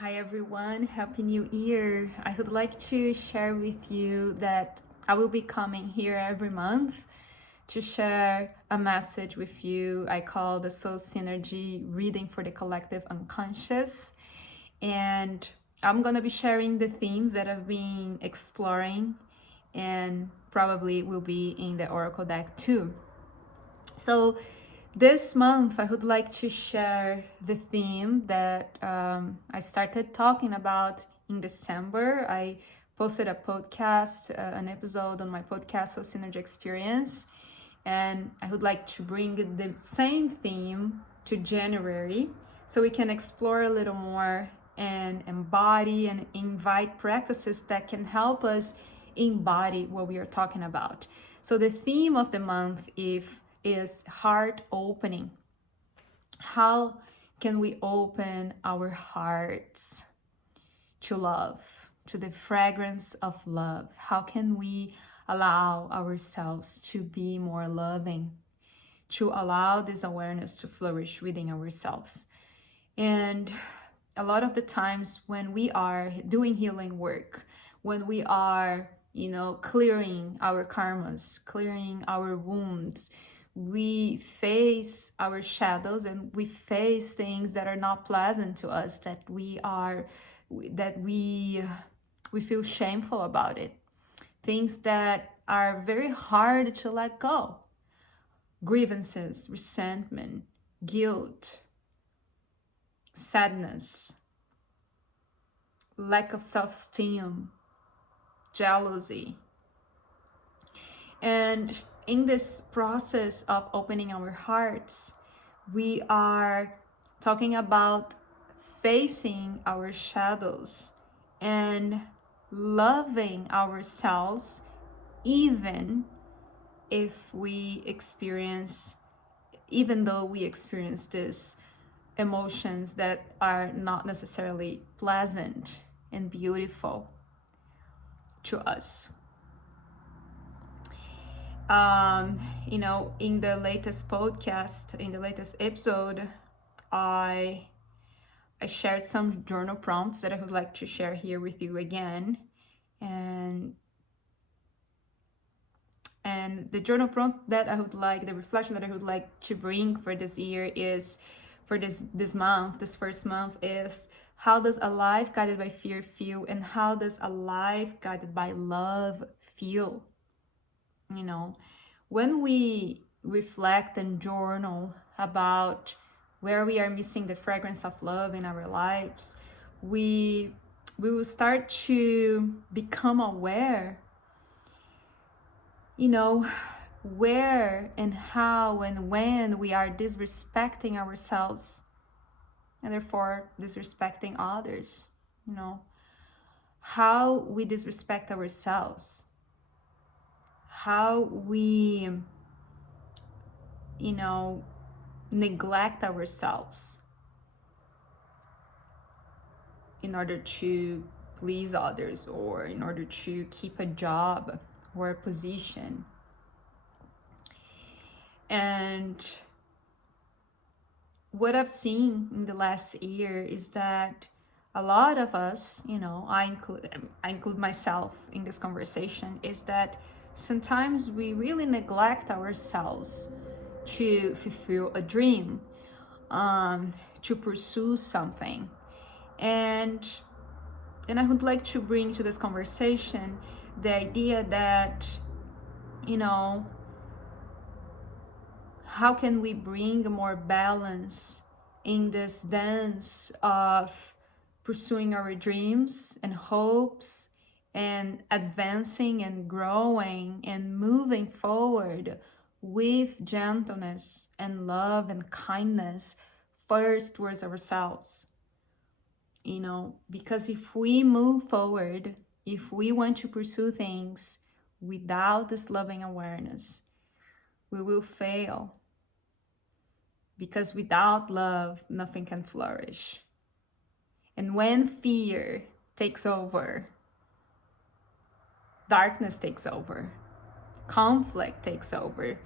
Hi everyone, Happy New Year. I would like to share with you that I will be coming here every month to share a message with you I call the Soul Synergy Reading for the Collective Unconscious. And I'm gonna be sharing the themes that I've been exploring and probably will be in the Oracle deck too. So this month, I would like to share the theme that I started talking about in December. I posted a podcast, an episode on my podcast, So Synergy Experience, and I would like to bring the same theme to January so we can explore a little more and embody and invite practices that can help us embody what we are talking about. So the theme of the month is heart opening. How can we open our hearts to love, to the fragrance of love? How can we allow ourselves to be more loving, to allow this awareness to flourish within ourselves? And a lot of the times when we are doing healing work, when we are, clearing our karmas, clearing our wounds, we face our shadows and we face things that are not pleasant to us, that we feel shameful about it, things that are very hard to let go, grievances, resentment, guilt, sadness, lack of self-esteem, jealousy. And in this process of opening our hearts, we are talking about facing our shadows and loving ourselves, even though we experience these emotions that are not necessarily pleasant and beautiful to us. In the latest podcast, in the latest episode, I shared some journal prompts that I would like to share here with you again. And the journal prompt that the reflection that I would like to bring for this year is, for this first month, is: how does a life guided by fear feel, and how does a life guided by love feel? When we reflect and journal about where we are missing the fragrance of love in our lives, we will start to become aware, where and how and when we are disrespecting ourselves and therefore disrespecting others. How we disrespect ourselves, how we neglect ourselves in order to please others, or in order to keep a job or a position. And what I've seen in the last year is that a lot of us, I include myself in this conversation, is that sometimes we really neglect ourselves to fulfill a dream, to pursue something. And I would like to bring to this conversation the idea that, how can we bring more balance in this dance of pursuing our dreams and hopes and advancing and growing and moving forward with gentleness and love and kindness first towards ourselves. Because if we move forward, if we want to pursue things without this loving awareness, we will fail. Because without love, nothing can flourish. And when fear takes over, darkness takes over, conflict takes over,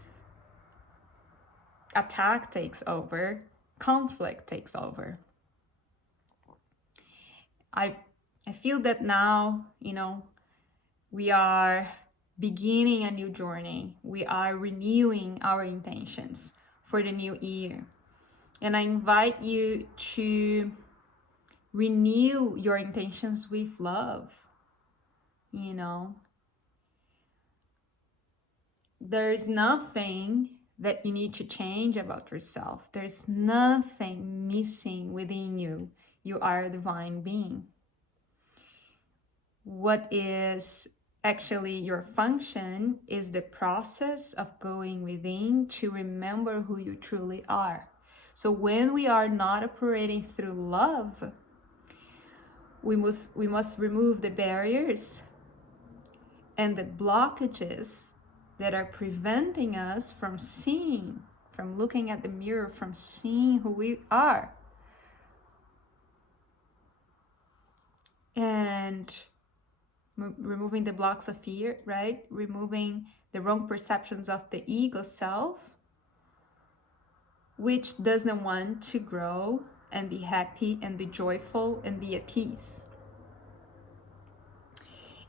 attack takes over, conflict takes over. I feel that now, we are beginning a new journey. We are renewing our intentions for the new year. And I invite you to renew your intentions with love. There's nothing that you need to change about yourself. There's nothing missing within you. You are a divine being. What is actually your function is the process of going within to remember who you truly are. So when we are not operating through love, we must remove the barriers and the blockages that are preventing us from seeing, from looking at the mirror, from seeing who we are. And removing the blocks of fear, right? Removing the wrong perceptions of the ego self, which doesn't want to grow and be happy and be joyful and be at peace.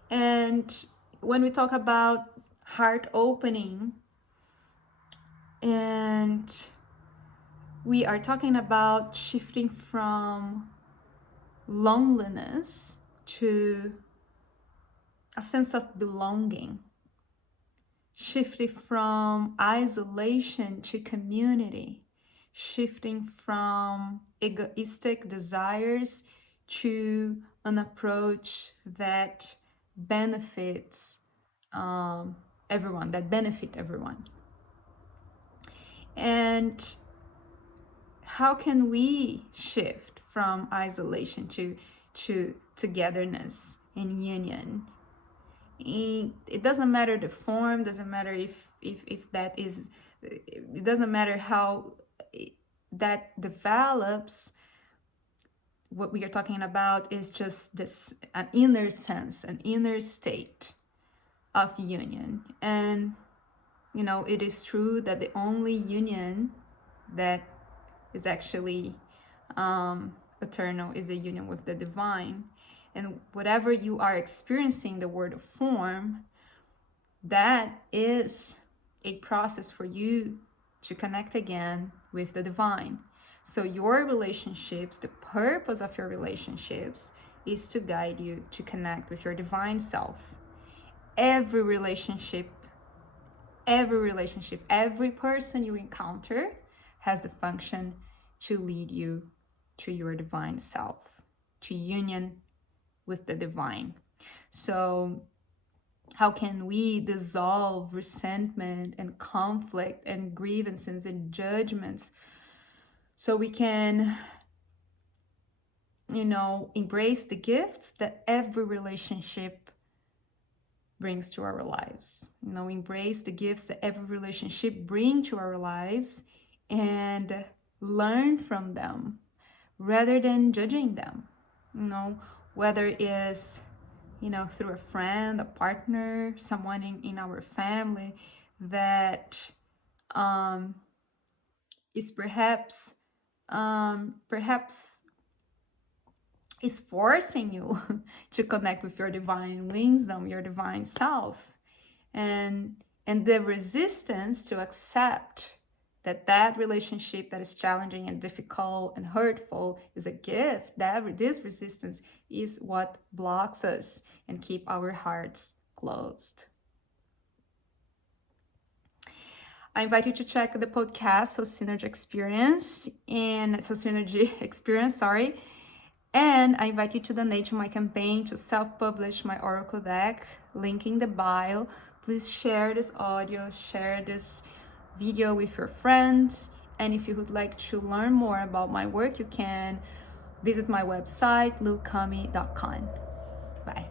And when we talk about heart opening, and we are talking about shifting from loneliness to a sense of belonging, shifting from isolation to community, shifting from egoistic desires to an approach that benefits everyone, that benefit everyone. And how can we shift from isolation to togetherness and union? It doesn't matter the form, doesn't matter if that is, it doesn't matter how that develops. What we are talking about is just this, an inner sense, an inner state of union. And it is true that the only union that is actually eternal is a union with the divine. And whatever you are experiencing, the word of form, that is a process for you to connect again with the divine. So your relationships, the purpose of your relationships is to guide you to connect with your divine self. Every relationship, every person you encounter has the function to lead you to your divine self, to union with the divine. So how can we dissolve resentment and conflict and grievances and judgments so we can, embrace the gifts that every relationship brings to our lives? Embrace the gifts that every relationship brings to our lives and learn from them rather than judging them. Whether it is, through a friend, a partner, someone in our family that is perhaps is forcing you to connect with your divine wisdom, your divine self, and the resistance to accept that relationship that is challenging and difficult and hurtful is a gift. This resistance is what blocks us and keep our hearts closed. I invite you to check the podcast, Synergy Experience, and I invite you to donate to my campaign to self-publish my Oracle deck, link in the bio. Please share this audio, share this video with your friends, and if you would like to learn more about my work, you can visit my website, lucamy.com. Bye.